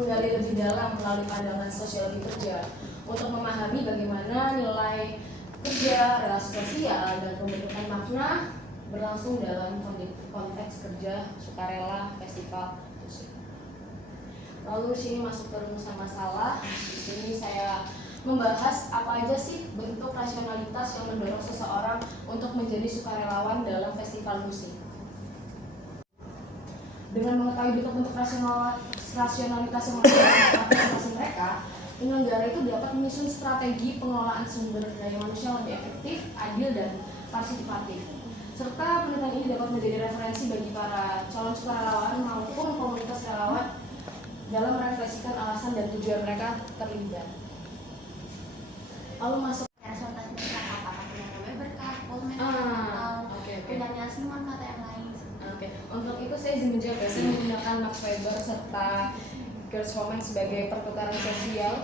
menggali lebih dalam melalui pandangan sosiologi kerja untuk memahami bagaimana nilai kerja, relasi sosial, dan pembentukan makna berlangsung dalam konteks kerja, sukarela, festival, musik. Lalu sini masuk ke rumusan masalah. Di sini saya membahas apa aja sih bentuk rasionalitas yang mendorong seseorang untuk menjadi sukarelawan dalam festival musik. Dengan mengetahui bentuk-bentuk rasionalitas yang mendorong mereka, penyelenggara itu dapat menyusun strategi pengelolaan sumber daya manusia yang lebih efektif, adil, dan partisipatif. Serta penelitian ini dapat menjadi referensi bagi para calon sukarelawan maupun komunitas relawan dalam merefleksikan alasan dan tujuan mereka terlibat. Lalu masuk rasionalitas berkah, apakah punya namanya berkah, polmen, atau punyanya seniman kata yang lain. Untuk itu saya izin menjawab ya, saya menggunakan Max Weber serta George Homem sebagai pertukaran sosial.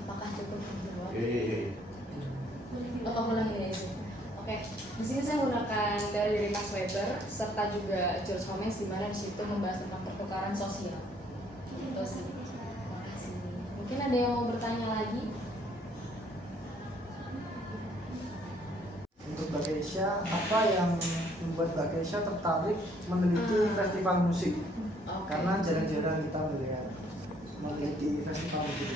Apakah cukup menjawab? Atau ulang ini aja? Oke, di sini saya menggunakan dari Max Weber serta juga George Homem, di mana di situ membahas tentang pertukaran sosial. Itu sih. Terima kasih. Mungkin ada yang mau bertanya lagi? Untuk Mbak Keisha, apa yang membuat Mbak Keisha tertarik meneliti festival musik? Karena jarang-jarang kita melihat meneliti festival musik.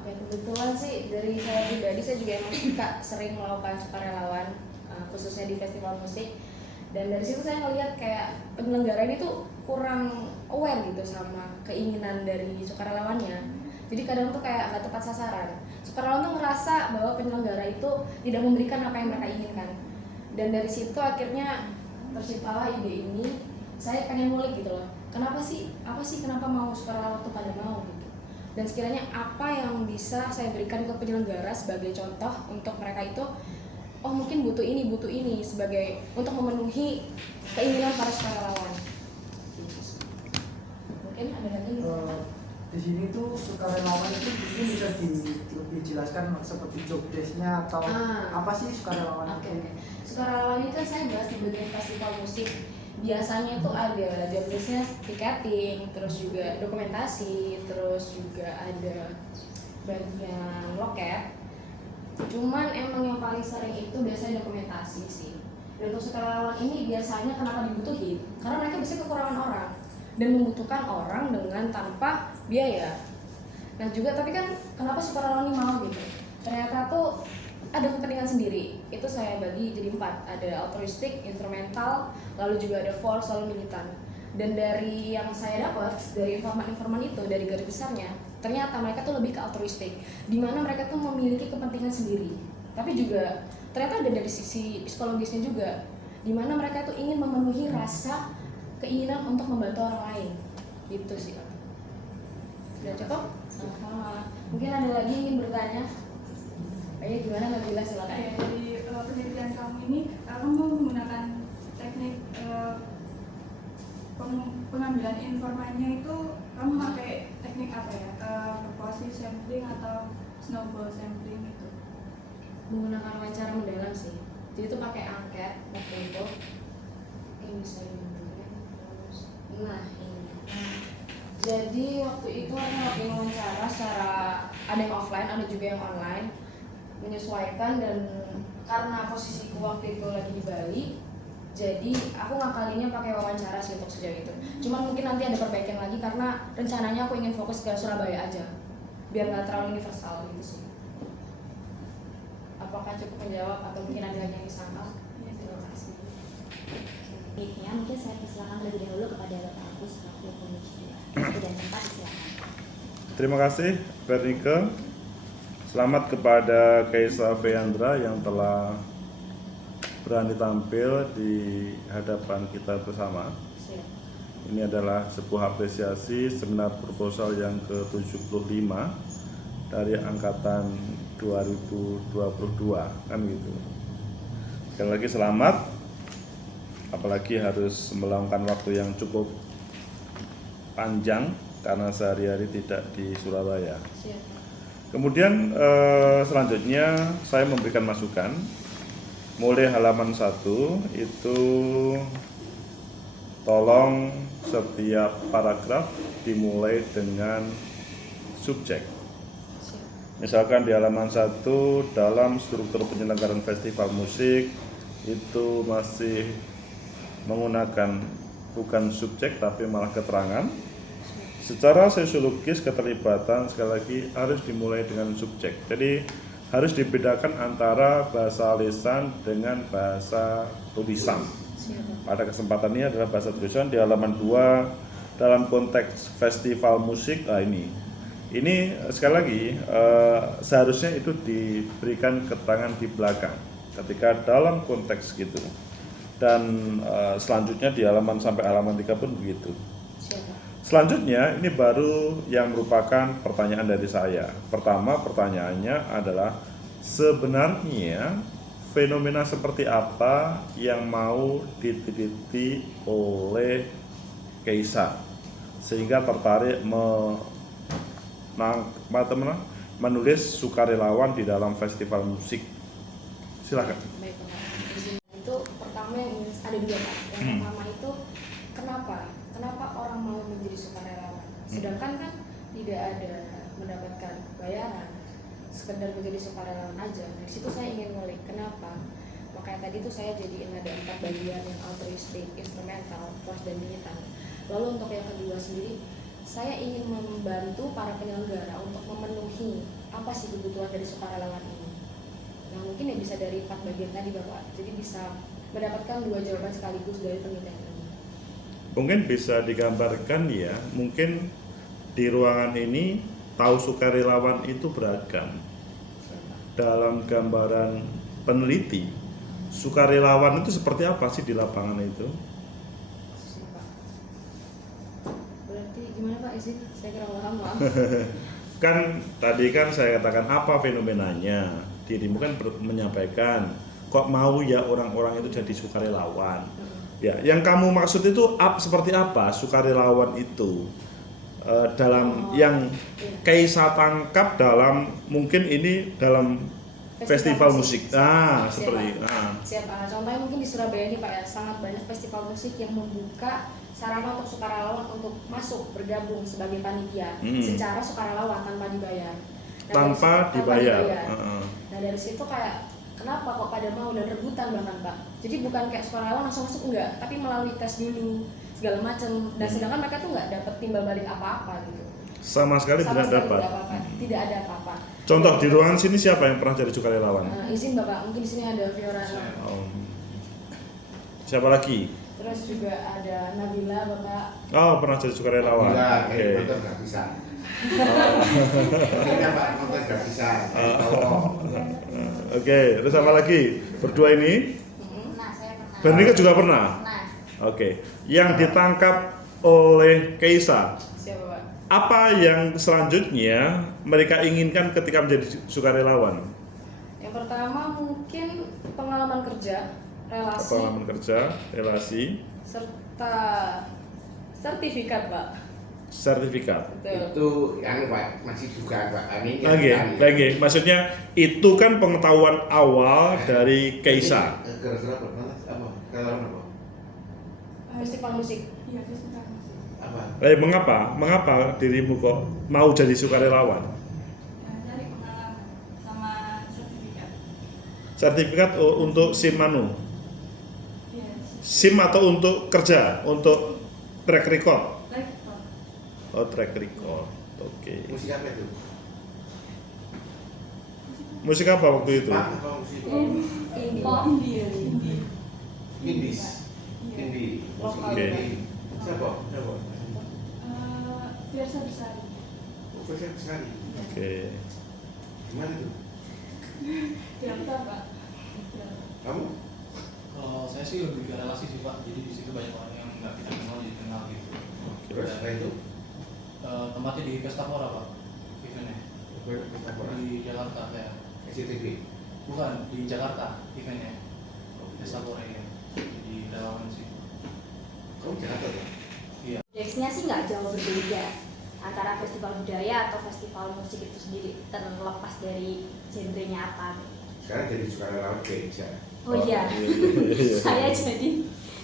Oke, kebetulan sih dari saya pribadi, saya juga emang suka sering melakukan sukarelawan, khususnya di festival musik. Dan dari situ saya ngelihat kayak penyelenggara ini tuh kurang aware gitu sama keinginan dari sukarelawannya. Jadi kadang tuh kayak nggak tepat sasaran. Sukarelawan tuh ngerasa bahwa penyelenggara itu tidak memberikan apa yang mereka inginkan. Dan dari situ akhirnya terciptalah ide ini. Saya pengen ngulik gitu loh. Kenapa sih? Kenapa mau sukarelawan tuh pada mau gitu? Dan sekiranya apa yang bisa saya berikan ke penyelenggara sebagai contoh untuk mereka itu, oh mungkin butuh ini sebagai untuk memenuhi keinginan para sukarelawan. Mungkin ada lagi di sini tuh sukarelawan itu mungkin bisa lebih jelaskan seperti job desk-nya atau apa sih sukarelawan itu? Sukarelawan itu kan saya bahas di bagian festival musik. Biasanya itu ada job desk-nya tiketing, terus juga dokumentasi, terus juga ada bagian loket. Cuman emang yang paling sering itu biasanya dokumentasi sih. Dan untuk sukarelawan ini biasanya kenapa dibutuhin? Karena mereka biasanya kekurangan orang dan membutuhkan orang dengan tanpa biaya. Nah juga tapi kan kenapa sukarelawan ini mau gitu? Ternyata tuh ada kepentingan sendiri. Itu saya bagi jadi 4. Ada altruistik, instrumental, lalu juga ada force, lalu militan. Dan dari yang saya dapat dari informan-informan itu, dari garis besarnya, ternyata mereka tuh lebih ke altruistik, di mana mereka tuh memiliki kepentingan sendiri. Tapi juga ternyata ada dari sisi psikologisnya juga, di mana mereka tuh ingin memenuhi rasa keinginan untuk membantu orang lain. Gitu sih. Sudah cukup? Sama. Mungkin ada lagi yang ingin bertanya? Kayaknya gimana Nabila, silakan. Dari penelitian kamu ini, kamu menggunakan teknik pengambilan informannya itu, kamu pakai teknik apa ya? Persuasive sampling atau snowball sampling itu? Menggunakan wawancara mendalam sih. Jadi itu pakai angket waktu itu. Mungkin bisa dimunculkan terus. Nah ini. Jadi waktu itu aku ngelakuin wawancara secara ada yang offline, ada juga yang online, menyesuaikan. Dan karena posisiku waktu itu lagi di Bali, jadi aku ngakalinnya pakai wawancara sih untuk sejauh itu. Cuman mungkin nanti ada perbaikan lagi karena rencananya aku ingin fokus ke Surabaya aja, biar nggak terlalu universal gitu sih. Apakah cukup menjawab atau mungkin ada lagi yang disangkal? Ya, terima kasih. Ya, mungkin saya persilakan lebih dahulu kepada Bapak Agus selaku pembicara. Dan tempat silakan. Terima kasih Bernike. Selamat kepada Keisha Feandra yang telah berani tampil di hadapan kita bersama. Ini adalah sebuah apresiasi seminar proposal yang ke-75 dari angkatan 2022 kan gitu. Sekali lagi selamat, apalagi harus meluangkan waktu yang cukup panjang karena sehari-hari tidak di Surabaya. Kemudian selanjutnya saya memberikan masukan mulai halaman 1 itu tolong setiap paragraf dimulai dengan subjek. Misalkan di halaman 1 dalam struktur penyelenggaraan festival musik itu masih menggunakan bukan subjek tapi malah keterangan. Secara sosiologis keterlibatan sekali lagi harus dimulai dengan subjek. Jadi harus dibedakan antara bahasa lisan dengan bahasa tulisan. Pada kesempatan ini adalah bahasa tulisan di halaman 2 dalam konteks festival musik. Ini sekali lagi seharusnya itu diberikan keterangan di belakang ketika dalam konteks gitu. Dan selanjutnya di halaman sampai halaman 3 pun begitu. Selanjutnya ini baru yang merupakan pertanyaan dari saya. Pertama, pertanyaannya adalah sebenarnya fenomena seperti apa yang mau diteliti oleh Keisa sehingga tertarik menulis sukarelawan di dalam festival musik. Silakan. Baik, Pak. Itu pertama yang ada dua, Pak. Yang pertama itu kenapa orang mau menjadi sukarelawan? Sedangkan kan tidak ada mendapatkan bayaran, sekedar menjadi sukarelawan aja. Dari situ saya ingin ngulik kenapa. Makanya tadi tuh saya jadiin ada 4 bagian yang altruistik, instrumental, force dan militan. Lalu untuk yang kedua sendiri, saya ingin membantu para penyelenggara untuk memenuhi apa sih kebutuhan dari sukarelawan ini. Nah mungkin ya bisa dari 4 bagian tadi Bapak, jadi bisa mendapatkan 2 jawaban sekaligus dari penelitian ini. Mungkin bisa digambarkan ya, mungkin di ruangan ini tahu sukarelawan itu beragam. Dalam gambaran peneliti, sukarelawan itu seperti apa sih di lapangan itu? Berarti gimana Pak, izin? Saya kira paham, maaf. Kan tadi kan saya katakan apa fenomenanya. Dirimu kan menyampaikan kok mau ya orang-orang itu jadi sukarelawan. Ya, yang kamu maksud itu seperti apa sukarelawan itu? Dalam yang Keisa tangkap dalam mungkin ini dalam festival musik. Seperti Siap. Contohnya mungkin di Surabaya ini Pak ya, sangat banyak festival musik yang membuka sarana untuk sukarelawan untuk masuk bergabung sebagai panitia secara sukarelawan tanpa dibayar. Tanpa dibayar. Nah dari situ kayak kenapa kok pada mau dan rebutan bahkan Pak. Jadi bukan kayak sukarelawan langsung masuk enggak, tapi melalui tes dulu segala macam. Dan sedangkan mereka tuh nggak dapat timbal balik apa-apa gitu. Sama sekali tidak dapat. Tidak ada apa-apa. Contoh di ruangan sini siapa yang pernah jadi sukarelawan? Izin Bapak, mungkin di sini ada Fiorana. Siapa lagi? Terus juga ada Nabila Bapak. Oh, pernah jadi sukarelawan. Oke. Nonton nggak bisa. Ini Pak, nonton nggak bisa. Oke, terus apa lagi? Berdua ini? Nah, saya pernah. Bernika juga pernah? Nah, Oke. Yang ditangkap oleh Keisa, Siapa Pak? apa yang selanjutnya mereka inginkan ketika menjadi sukarelawan? Yang pertama mungkin pengalaman kerja, relasi, Pengalaman kerja, relasi, serta sertifikat Pak. sertifikat. Betul. Itu yang Pak masih juga Pak. Ini Lagi. Maksudnya itu kan pengetahuan awal dari Keisa. Gara-gara apa? Relawan apa? Festival musik. Iya, festival musik. Apa? Mengapa dirimu kok mau jadi sukarelawan? Cari pengalaman sama sertifikat. Sertifikat untuk SIM manu? Yes. SIM atau untuk kerja, untuk track record? Rektor. Oh, track record. Oke. Musik apa itu? Musik apa waktu itu? Pak, apa musik? Ini Indie. Indis. Indie. Musik Lokal. indie. Siapa? Fiersa Besari. Profesor sekali. Oke. Gimana itu? Daftar Pak. Kamu? Kalau saya sih lebih ke relasi sih Pak, jadi di situ banyak orang yang nggak kita kenal jadi kenal gitu. Terus setelah itu? Tempatnya di Pestapora Pak, eventnya di Jakarta ya. SCTV. Bukan di Jakarta eventnya, Pestapora ya, di Dalaman sih. Kamu Jakarta tuh? Iya. objeknya sih nggak jauh berbeda antara festival budaya atau festival musik itu sendiri, terlepas dari genrenya apa. Sekarang jadi sukarelawan Keisa. Oh iya, iya. saya jadi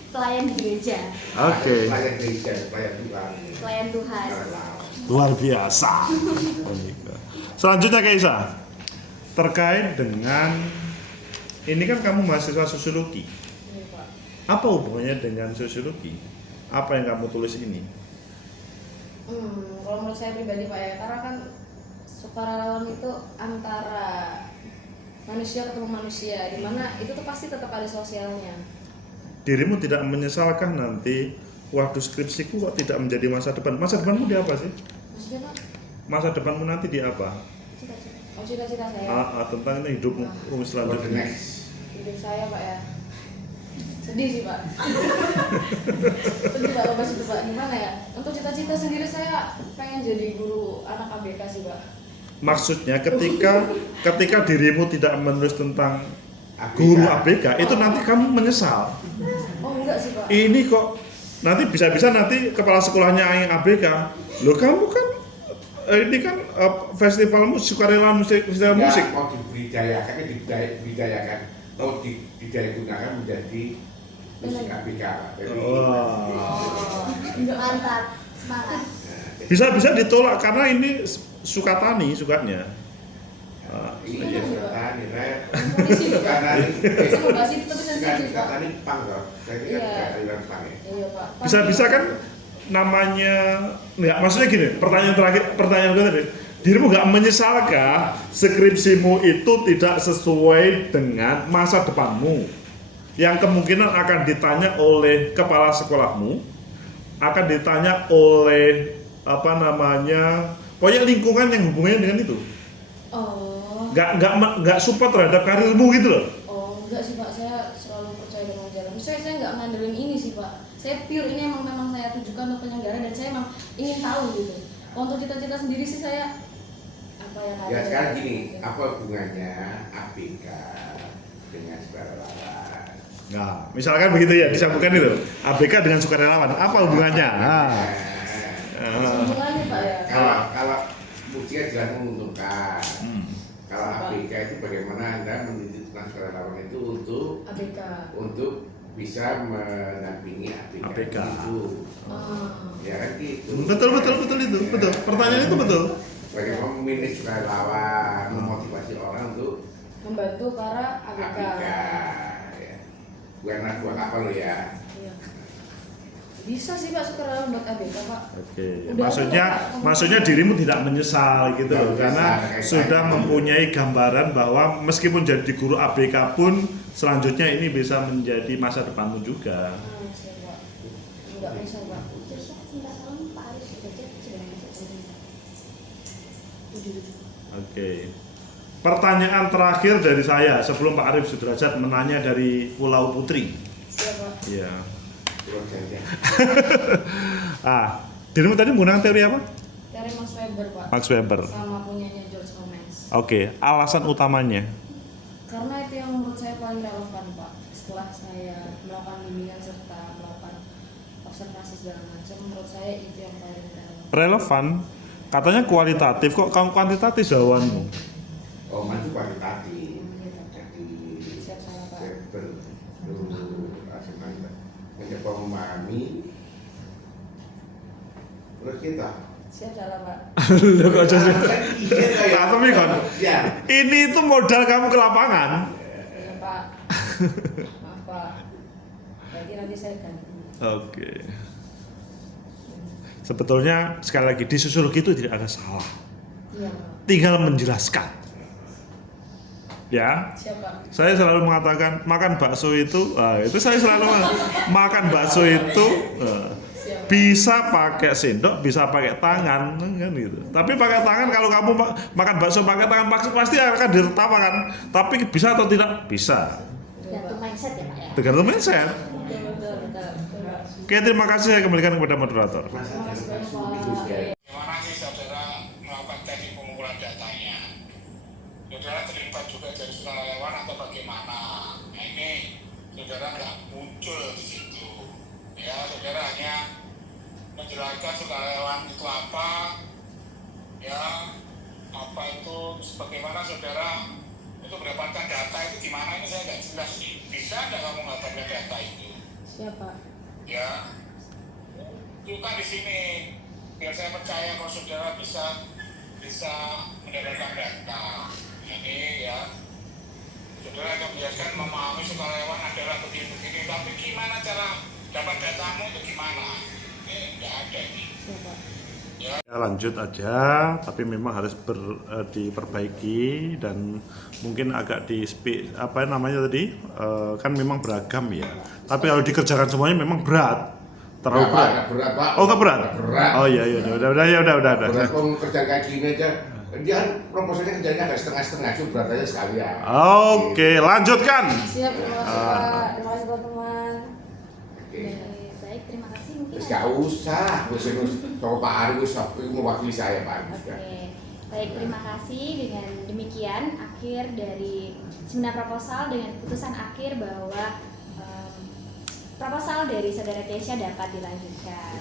pelayan di gereja, Oke, Pelayan gereja, pelayan Tuhan. pelayan Tuhan. luar biasa. Selanjutnya Kaisa, terkait dengan ini kan kamu mahasiswa sosiologi. Iya, Pak. Apa hubungannya dengan sosiologi? Apa yang kamu tulis ini? Kalau menurut saya pribadi Pak ya, karena kan sukarelawan itu antara manusia ketemu manusia, dimana itu tuh pasti tetap ada sosialnya. Dirimu tidak menyesalkah nanti, waduh skripsiku kok tidak menjadi masa depan? Masa depanmu di apa sih? Maksudnya Pak? Masa depanmu nanti di apa? Oh, cita-cita saya. Tentang ini hidupmu For the selanjutnya. next. Hidup saya Pak ya. Sedih sih Pak. Sedih Pak lepas itu Pak. Gimana ya? Untuk cita-cita sendiri saya pengen jadi guru anak ABK sih Pak. Maksudnya ketika dirimu tidak menulis tentang guru ABK, itu nanti kamu menyesal. Oh enggak sih Pak. Ini kok nanti bisa-bisa nanti kepala sekolahnya yang ABK. Loh kamu kan ini kan festival musik, sukarela musik, festival musik. Mau dibudidayakan, dibudidayakan, mau digunakan menjadi musik ABK. Mantap, semangat. Bisa-bisa ditolak karena ini sukatani sukanya. Iya, tani, Polisi itu Pak. tani. Saya mau bahas itu tapi sensitif Pak. Tani pang loh. Saya kira Iya. aliran pang ya. Iya Pak. Bisa-bisa kan namanya nggak, maksudnya gini, pertanyaan gue tadi, dirimu nggak menyesalkah skripsimu itu tidak sesuai dengan masa depanmu yang kemungkinan akan ditanya oleh kepala sekolahmu, akan ditanya oleh pokoknya lingkungan yang hubungannya dengan itu, Oh. nggak support terhadap karirmu gitu loh. Oh, enggak sih Pak, saya selalu percaya dengan jalan. Saya nggak ngandelin ini sih Pak. Saya pure ini memang saya tujukan untuk penyelenggara dan saya emang ingin tahu gitu. Untuk cita-cita sendiri sih saya apa yang ada. Ya sekarang gini, apa hubungannya ABK dengan sukarelawan? Nah, misalkan begitu ya, disambungkan itu ABK dengan sukarelawan, apa hubungannya? Hubungannya Pak ya. Kalau musik jelas menguntungkan. Kalau ABK itu bagaimana Anda menitipkan sukarelawan itu ABK. untuk bisa mendampingi ABK itu. Ya kan gitu. Betul itu, betul. Pertanyaan itu betul. Bagaimana memilih sukarelawan, memotivasi orang untuk Membantu para ABK. ya. Bukan anak buah kapal lo ya. Iya. Bisa sih Pak sukarelawan buat ABK Pak. Oke, Udah, maksudnya dirimu tidak menyesal gitu loh, Tidak karena menyesal, sudah mempunyai gambaran bahwa meskipun jadi guru ABK pun selanjutnya ini bisa menjadi masa depanmu juga. Siap Pak. Enggak bisa Pak. Cinta salam Pak Arif sudah Oke. Pertanyaan terakhir dari saya sebelum Pak Arif Sudrajat menanya dari Pulau Putri. Siap Pak. Iya. Pulau Jawa. Dirimu tadi menggunakan teori apa? Dari Max Weber Pak. Max Weber. Sama punyanya George Homens. Oke, alasan utamanya. Karena itu yang menurut saya paling relevan Pak. Setelah saya melakukan bimbingan serta melakukan observasi segala macam, menurut saya itu yang paling relevan. Relevan, katanya kualitatif, kok kamu kuantitatif jawabanmu? Oh, maju kualitatif. Jadi Siap salah Pak. mencoba memahami. Terus kita. Siap salah Pak. Loh, kok jadi? Iya, Tapi kan, ya. ini itu modal kamu ke lapangan. Iya Pak. Maaf Pak. Berarti nanti saya ganti. Oke. Sebetulnya sekali lagi di sosiologi itu tidak ada salah, Iya Pak. tinggal menjelaskan. Ya, Siap Pak. saya selalu mengatakan makan bakso itu saya selalu makan bakso itu Siap. bisa pakai sendok, bisa pakai tangan, kan gitu. Tapi pakai tangan, kalau kamu makan bakso pakai tangan pasti akan ditertawakan. Tapi bisa atau tidak? Bisa. Gantung mindset ya Pak ya. Tergantung mindset. Betul. Oke, terima kasih, saya kembalikan kepada moderator. Terima kasih banyak Pak. Bagaimana sih saudara melakukan teknik pengumpulan datanya? Saudara terlibat juga jadi sukarelawan atau bagaimana? Nah ini saudara nggak muncul di situ. Ya saudara hanya menjelaskan sukarelawan itu apa, ya apa itu, bagaimana saudara untuk mendapatkan data itu gimana ini saya nggak jelas sih. Bisa nggak kamu mendapatkan data itu? Siapa? Ya, itu kan di sini biar saya percaya kalau saudara bisa mendapatkan data. Ini ya, saudara akan biarkan memahami sukarelawan adalah begini-begini. Tapi gimana cara dapat datamu itu gimana? Ini nggak ada nih. Siapa? Ya, Ya, lanjut aja, tapi memang harus diperbaiki dan mungkin agak apa namanya tadi, kan memang beragam ya. Tapi kalau dikerjakan semuanya memang berat, terlalu berat. Nggak berat, Pak. Oh, nggak berat? Nggak berat. Oh iya, udah. Berat pun kerja kayak gini aja. Dia kan proposalnya kerjanya agak setengah-setengah, cuma berat aja sekalian. Oke, lanjutkan. Siap, terima kasih Pak. Terima kasih teman-teman. Oke. Baik, terima kasih. Mungkin Terus ada- gak usah, kalau Pak Argus mewakili saya Pak Argus. Oke, baik, terima kasih. Dengan demikian akhir dari seminar proposal dengan keputusan akhir bahwa proposal dari saudara Keisha dapat dilanjutkan.